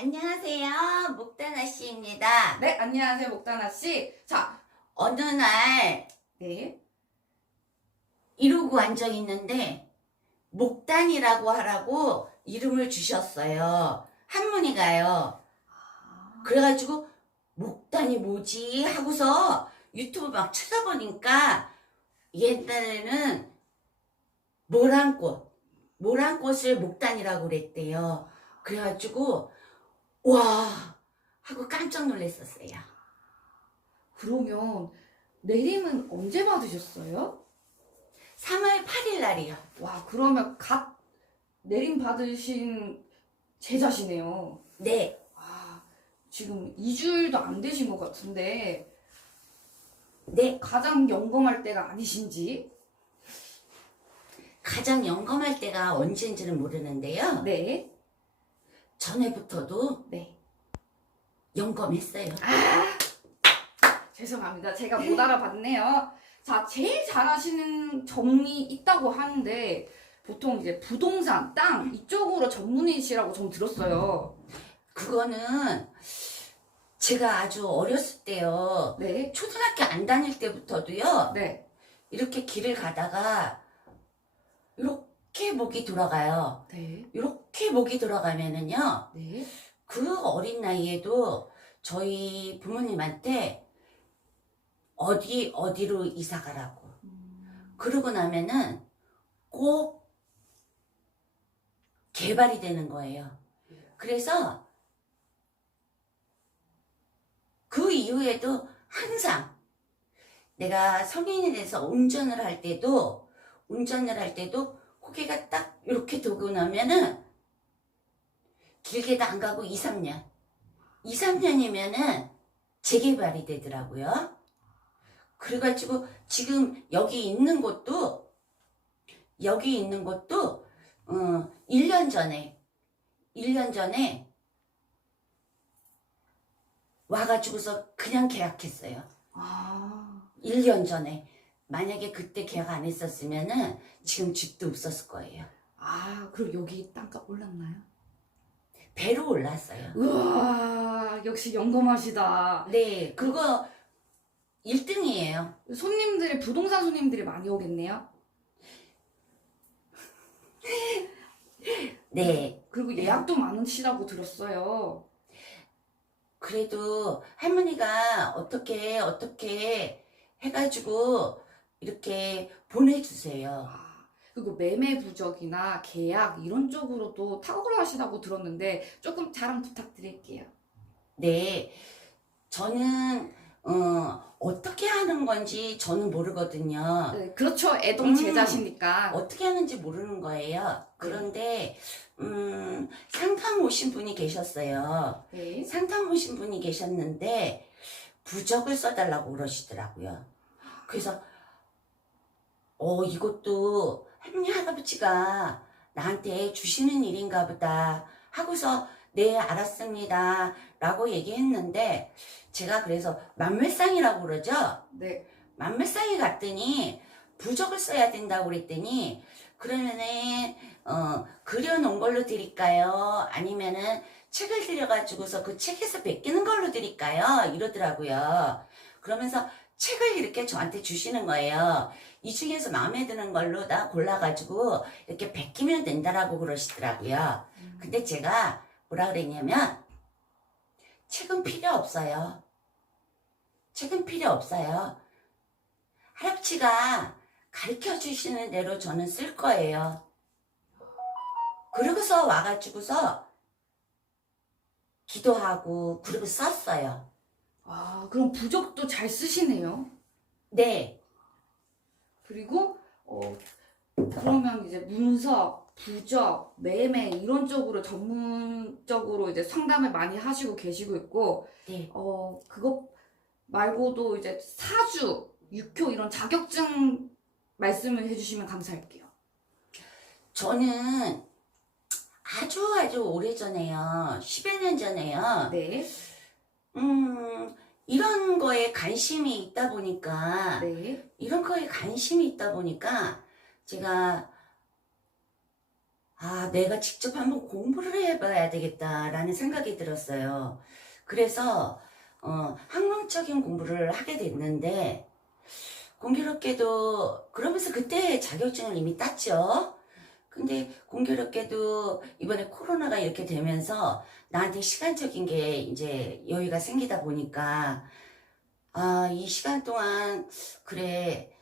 안녕하세요. 목다나 씨입니다. 네, 안녕하세요, 목다나 씨. 자, 어느 날 네. 이러고 앉아 있는데 목단이라고 하라고 이름을 주셨어요. 할머니가요. 그래가지고 목단이 뭐지 하고서 유튜브 막 찾아보니까 옛날에는 모란꽃을 목단이라고 그랬대요. 그래가지고 와 하고 깜짝 놀랐었어요. 그러면 내림은 언제 받으셨어요? 3월 8일 날이요. 와, 그러면 갓 내림 받으신 제자시네요. 네. 아, 지금 2주일도 안 되신 것 같은데 네. 가장 영검할 때가 아니신지? 가장 영검할 때가 언제인지는 모르는데요. 네. 전에부터도 네. 영검했어요. 죄송합니다. 제가 못 알아봤네요. 자, 제일 잘하시는 점이 있다고 하는데 보통 이제 부동산, 땅 이쪽으로 전문이시라고 전 들었어요. 그거는 제가 아주 어렸을 때요. 네. 초등학교 안 다닐 때부터도요. 네. 이렇게 길을 가다가 이렇게 목이 돌아가요. 네. 이렇게 목이 돌아가면은요. 네. 그 어린 나이에도 저희 부모님한테 어디로 이사 가라고. 그러고 나면은 꼭 개발이 되는 거예요. 그래서 그 이후에도 항상 내가 성인이 돼서 운전을 할 때도 고개가 딱 이렇게 도고 나면은 길게도 안 가고 2, 3년이면은 재개발이 되더라고요. 그래가지고 지금 여기 있는 곳도 1년 전에 와가지고서 그냥 계약했어요. 1년 전에. 만약에 그때 계약 안 했었으면은 지금 집도 없었을 거예요. 그럼 여기 땅값 올랐나요? 배로 올랐어요. 우와, 역시 영검하시다. 네, 그거 1등이에요. 부동산 손님들이 많이 오겠네요? 네. 그리고 예약도 많으시다고 들었어요. 그래도 할머니가 어떻게 해가지고 이렇게 보내주세요. 그리고 매매 부적이나 계약 이런 쪽으로도 탁월하시다고 들었는데 조금 자랑 부탁드릴게요. 네. 저는 어떻게 하는 건지 저는 모르거든요. 네, 그렇죠. 애동 제자시니까. 어떻게 하는지 모르는 거예요. 그런데 상담 오신 분이 계셨어요. 네. 상담 오신 분이 계셨는데 부적을 써달라고 그러시더라고요. 그래서 이것도 할머니 할아버지가 나한테 주시는 일인가 보다 하고서 네 알았습니다 라고 얘기했는데 제가 그래서 만물상이라고 그러죠. 네. 만물상에 갔더니 부적을 써야 된다고 그랬더니 그러면은 그려놓은 걸로 드릴까요? 아니면은 책을 드려가지고서 그 책에서 베끼는 걸로 드릴까요? 이러더라고요. 그러면서 책을 이렇게 저한테 주시는 거예요. 이 중에서 마음에 드는 걸로 다 골라가지고 이렇게 베끼면 된다라고 그러시더라고요. 근데 제가 뭐라 그랬냐면 책은 필요 없어요. 책은 필요 없어요. 할아버지가 가르쳐 주시는 대로 저는 쓸 거예요. 그러고서 와가지고서 기도하고 그리고 썼어요. 그럼 부적도 잘 쓰시네요. 네. 그리고 그러면 이제 문서, 부적, 매매 이런 쪽으로 전문적으로 이제 상담을 많이 하시고 계시고 있고, 네. 그것 말고도 이제 사주, 육효 이런 자격증 말씀을 해주시면 감사할게요. 저는 아주 오래전에요. 10여 년 전에요. 네. 이런 거에 관심이 있다 보니까 네. 제가 아, 내가 직접 한번 공부를 해봐야 되겠다라는 생각이 들었어요. 그래서 학문적인 공부를 하게 됐는데 공교롭게도 그러면서 그때 자격증을 이미 땄죠. 근데 공교롭게도 이번에 코로나가 이렇게 되면서 나한테 시간적인 게 이제 여유가 생기다 보니까 아, 이 시간 동안 그래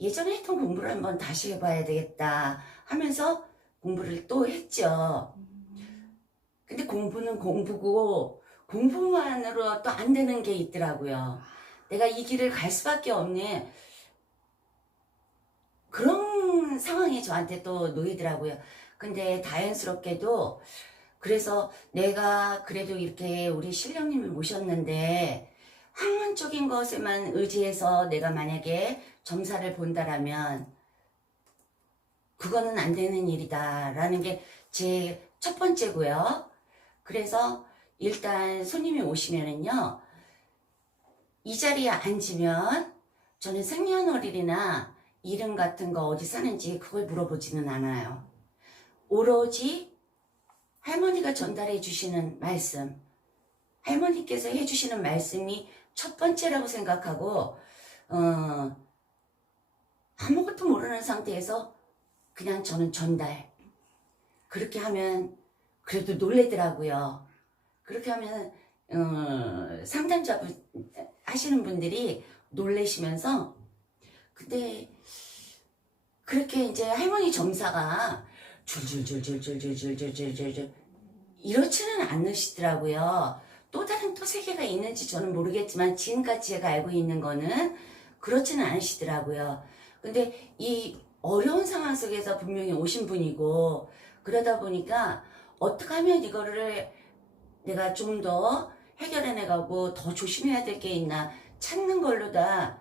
예전에 했던 공부를 한번 다시 해봐야 되겠다 하면서 공부를 또 했죠. 근데 공부는 공부고 공부만으로 또 안 되는 게 있더라고요. 내가 이 길을 갈 수밖에 없는 그런 상황이 저한테 또 놓이더라고요. 근데 다행스럽게도 그래서 내가 그래도 이렇게 우리 신령님을 모셨는데 학문적인 것에만 의지해서 내가 만약에 점사를 본다라면 그거는 안 되는 일이다라는 게 제 첫 번째고요. 그래서 일단 손님이 오시면은요, 이 자리에 앉으면 저는 생년월일이나 이름 같은 거 어디 사는지 그걸 물어보지는 않아요. 오로지 할머니가 전달해 주시는 말씀, 할머니께서 해주시는 말씀이 첫 번째라고 생각하고 아무것도 모르는 상태에서 그냥 저는 전달. 그렇게 하면 그래도 놀래더라고요. 그렇게 하면 상담자분 하시는 분들이 놀래시면서 근데 그렇게 이제 할머니 점사가 줄줄줄줄줄줄줄줄줄줄 이렇지는 않으시더라고요. 또 다른 또 세계가 있는지 저는 모르겠지만 지금까지 제가 알고 있는 거는 그렇지는 않으시더라고요. 근데 이 어려운 상황 속에서 분명히 오신 분이고 그러다 보니까 어떻게 하면 이거를 내가 좀 더 해결해내가고 더 조심해야 될 게 있나 찾는 걸로다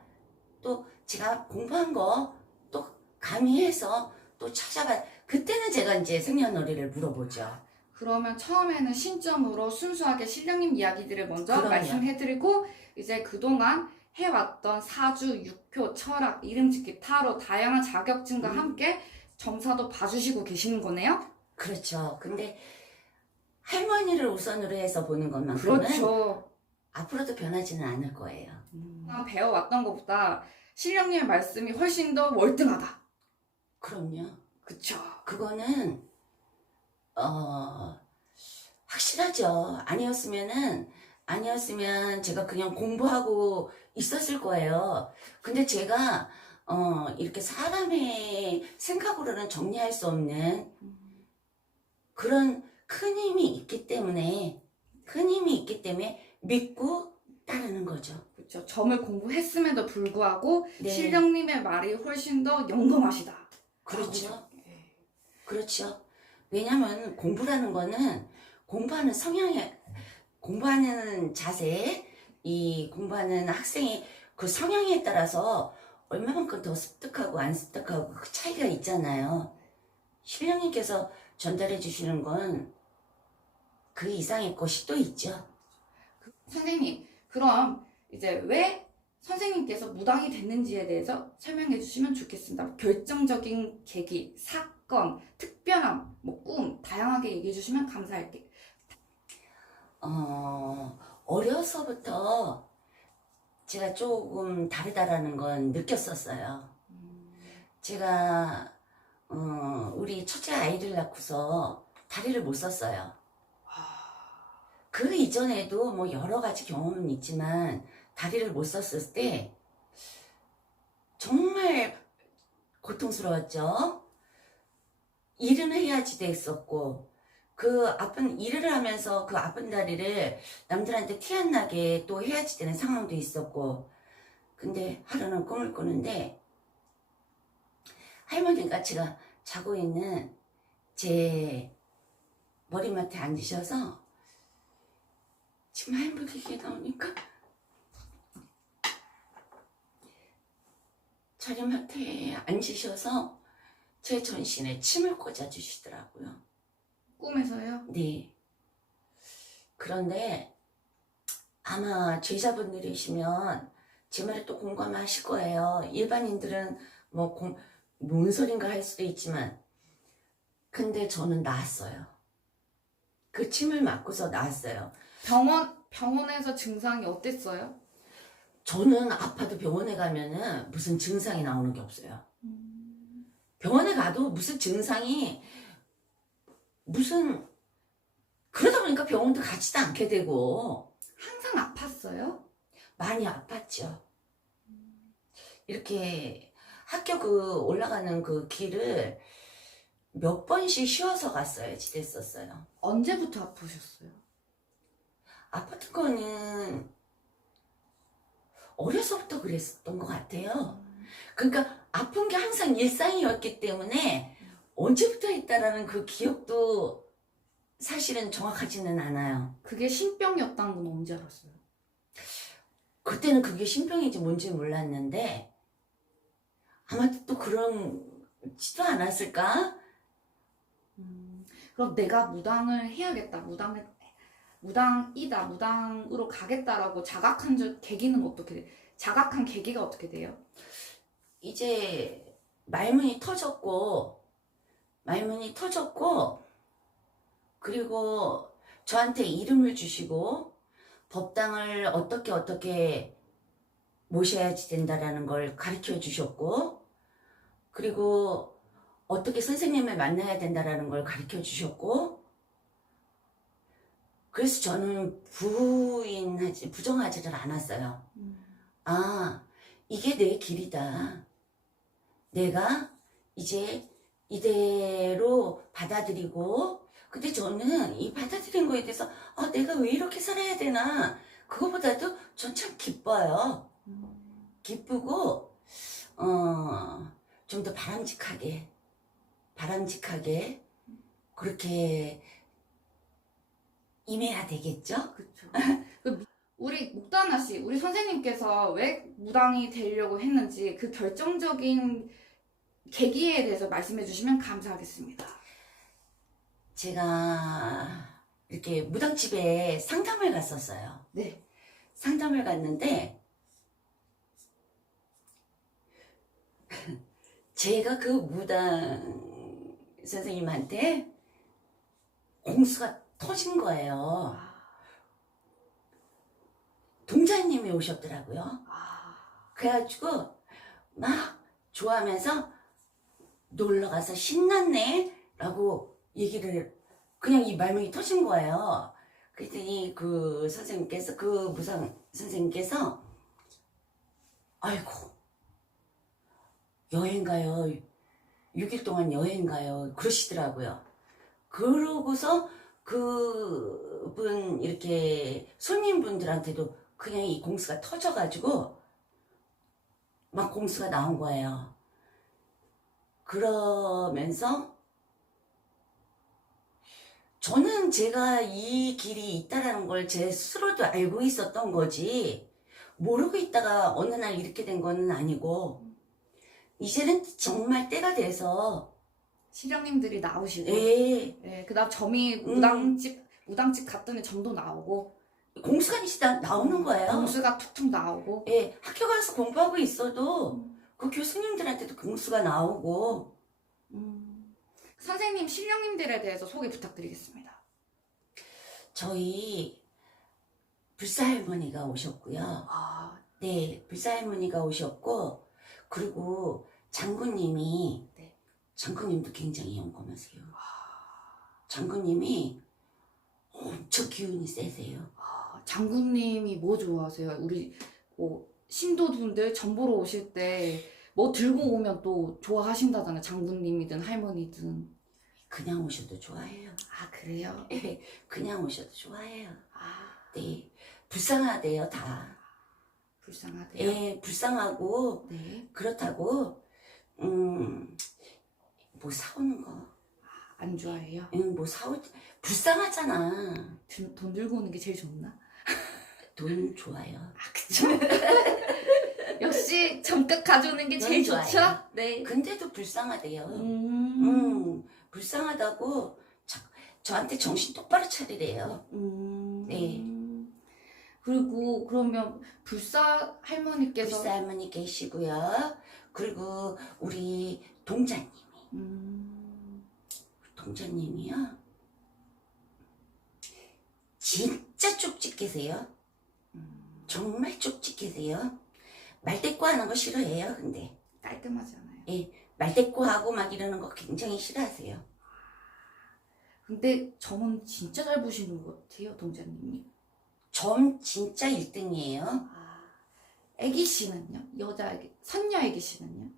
또 제가 공부한 거 또 가미해서 또 찾아봐. 그때는 제가 이제 생년월일을 물어보죠. 그러면 처음에는 신점으로 순수하게 신령님 이야기들을 먼저 그럼요. 말씀해드리고 이제 그동안 해왔던 사주, 육효, 철학, 이름짓기, 타로 다양한 자격증과 함께 점사도 봐주시고 계시는 거네요? 그렇죠. 근데 할머니를 우선으로 해서 보는 것만큼은 그렇죠. 앞으로도 변하지는 않을 거예요. 그냥 배워왔던 것보다 신령님의 말씀이 훨씬 더 월등하다. 그럼요. 그쵸. 그거는 확실하죠. 아니었으면 제가 그냥 공부하고 있었을 거예요. 근데 제가 이렇게 사람의 생각으로는 정리할 수 없는 그런 큰 힘이 있기 때문에 믿고 따르는 거죠. 그렇죠. 점을 공부했음에도 불구하고 네. 신령님의 말이 훨씬 더 영검하시다. 그렇죠. 그렇죠. 왜냐면 공부라는 거는 공부하는 자세, 이 공부하는 학생이 그 성향에 따라서 얼마만큼 더 습득하고 안 습득하고 그 차이가 있잖아요. 신령님께서 전달해 주시는 건 그 이상의 것이 또 있죠. 선생님, 그럼 이제 왜 선생님께서 무당이 됐는지에 대해서 설명해 주시면 좋겠습니다. 결정적인 계기, 사건, 특별함, 꿈 다양하게 얘기해 주시면 감사할게요. 어려서부터 제가 조금 다르다라는 건 느꼈었어요. 제가 우리 첫째 아이를 낳고서 다리를 못 썼어요. 그 이전에도 뭐 여러 가지 경험은 있지만 다리를 못 썼을 때 정말 고통스러웠죠. 일은 해야지 됐었고 그 아픈 일을 하면서 그 아픈 다리를 남들한테 티 안 나게 또 해야지 되는 상황도 있었고 근데 하루는 꿈을 꾸는데 할머니가 제가 자고 있는 제 머리맡에 앉으셔서 지금 할머니께 나오니까 자리맡에 앉으셔서 제 전신에 침을 꽂아주시더라고요. 꿈에서요? 네. 그런데 아마 제자분들이시면 제 말을 또 공감하실 거예요. 일반인들은 뭔 소린가 할 수도 있지만 근데 저는 나았어요. 그 침을 맞고서 나았어요. 병원에서 증상이 어땠어요? 저는 아파도 병원에 가면은 무슨 증상이 나오는 게 없어요. 병원에 가도 무슨 증상이 무슨 그러다 보니까 병원도 가지도 않게 되고 항상 아팠어요? 많이 아팠죠. 이렇게 학교 그 올라가는 그 길을 몇 번씩 쉬어서 갔어야지 됐었어요. 언제부터 아프셨어요? 아팠던 거는 어려서부터 그랬었던 것 같아요. 그러니까 아픈 게 항상 일상이었기 때문에 언제부터 했다라는 그 기억도 사실은 정확하지는 않아요. 그게 신병이었다는 건 언제 알았어요? 그때는 그게 신병인지 뭔지 몰랐는데 아마 또 그런지도 않았을까? 그럼 내가 무당을 해야겠다. 무당으로 가겠다라고 자각한 계기가 어떻게 돼요? 이제 말문이 터졌고 그리고 저한테 이름을 주시고 법당을 어떻게 모셔야지 된다라는 걸 가르쳐 주셨고 그리고 어떻게 선생님을 만나야 된다라는 걸 가르쳐 주셨고 그래서 저는 부정하지를 않았어요. 아, 이게 내 길이다. 내가 이제 이대로 받아들이고 근데 저는 이 받아들인 거에 대해서 내가 왜 이렇게 살아야 되나 그거보다도 전 참 기뻐요. 기쁘고 좀 더 바람직하게 그렇게 임해야 되겠죠? 그렇죠. 우리 목다나 씨, 우리 선생님께서 왜 무당이 되려고 했는지 그 결정적인 계기에 대해서 말씀해 주시면 감사하겠습니다. 제가 이렇게 무당집에 상담을 갔었어요. 네. 상담을 갔는데 제가 그 무당 선생님한테 공수가 터진 거예요. 동자님이 오셨더라고요. 그래가지고 막 좋아하면서 놀러가서 신났네 라고 얘기를 그냥 이 말문이 터진 거예요. 그랬더니 그 선생님께서 그 무당 선생님께서 아이고 여행 가요 6일 동안 여행 가요 그러시더라고요. 그러고서 그분 이렇게 손님분들한테도 그냥 이 공수가 터져가지고 막 공수가 나온 거예요. 그러면서 저는 제가 이 길이 있다라는 걸 제 스스로도 알고 있었던 거지 모르고 있다가 어느 날 이렇게 된 거는 아니고 이제는 정말 때가 돼서 시령님들이 나오시고 예, 그다음 점이 무당집 갔더니 점도 나오고 공수가 나오는 거예요. 공수가 툭툭 나오고 예, 학교 가서 공부하고 있어도 그 교수님들한테도 공수가 나오고 선생님, 신령님들에 대해서 소개 부탁드리겠습니다. 저희 불사할머니가 오셨고요. 네, 불사할머니가 오셨고 그리고 장군님이 네. 장군님도 굉장히 영검하세요. 장군님이 엄청 기운이 세세요. 장군님이 뭐 좋아하세요? 우리 신도분들 점 보러 오실 때 뭐 들고 오면 또 좋아하신다잖아요. 장군님이든 할머니든. 그냥 오셔도 좋아해요. 그래요? 예, 그냥 오셔도 좋아해요. 네, 불쌍하대요 다. 불쌍하대요? 예, 불쌍하고 네. 그렇다고 뭐 사오는 거. 안 좋아해요? 뭐 불쌍하잖아. 돈 들고 오는 게 제일 좋나? 돈 좋아요. 그쵸? 역시 점값 가져오는 게 제일 좋아요. 좋죠? 네. 근데도 불쌍하대요. 불쌍하다고 저한테 정신 똑바로 차리래요. 네. 그리고 그러면 불사 할머니께서 불사할머니 계시고요. 그리고 우리 동자님이 동자님이요? 진짜 쪽집게세요. 정말 쪽집게세요. 말대꾸 하는 거 싫어해요, 근데. 깔끔하지 않아요. 예, 말대꾸하고 막 이러는 거 굉장히 싫어하세요. 근데 점은 진짜 잘 보시는 것 같아요, 동자님이. 점 진짜 1등이에요. 애기 씨는요? 여자 애기, 선녀 애기 씨는요?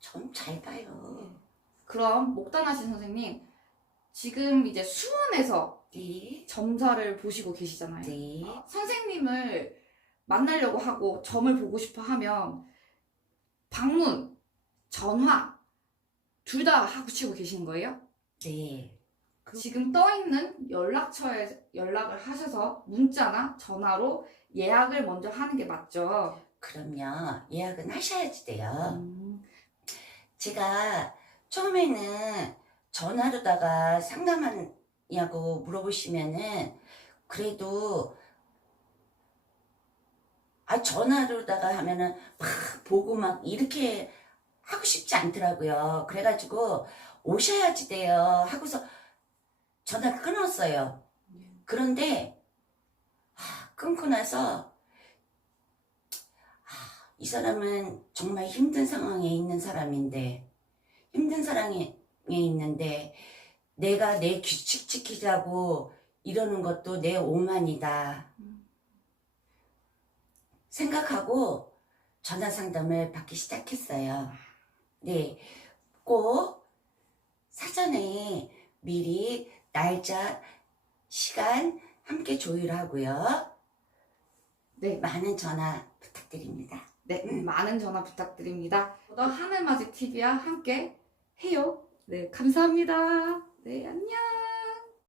점 잘 봐요. 그럼 목단하신 선생님, 지금 이제 수원에서 네, 점사를 보시고 계시잖아요. 네. 선생님을 만나려고 하고 점을 보고 싶어 하면 방문, 전화 둘 다 하시고 계시는 거예요? 네. 지금 떠있는 연락처에 연락을 하셔서 문자나 전화로 예약을 먼저 하는 게 맞죠? 그럼요. 예약은 하셔야지 돼요. 음, 제가 처음에는 전화로다가 상담하냐고 물어보시면은 그래도 전화로다가 하면은 막 보고 막 이렇게 하고 싶지 않더라고요. 그래가지고 오셔야지 돼요 하고서 전화를 끊었어요. 그런데 끊고 나서 이 사람은 정말 힘든 상황에 있는 사람인데 힘든 상황에 있는데 내가 내 규칙 지키자고 이러는 것도 내 오만이다 생각하고 전화 상담을 받기 시작했어요. 네, 꼭 사전에 미리 날짜, 시간 함께 조율하고요. 네, 많은 전화 부탁드립니다. 네, 많은 전화 부탁드립니다. 더 하늘맞이 TV와 함께 해요. 네, 감사합니다. 네, 안녕.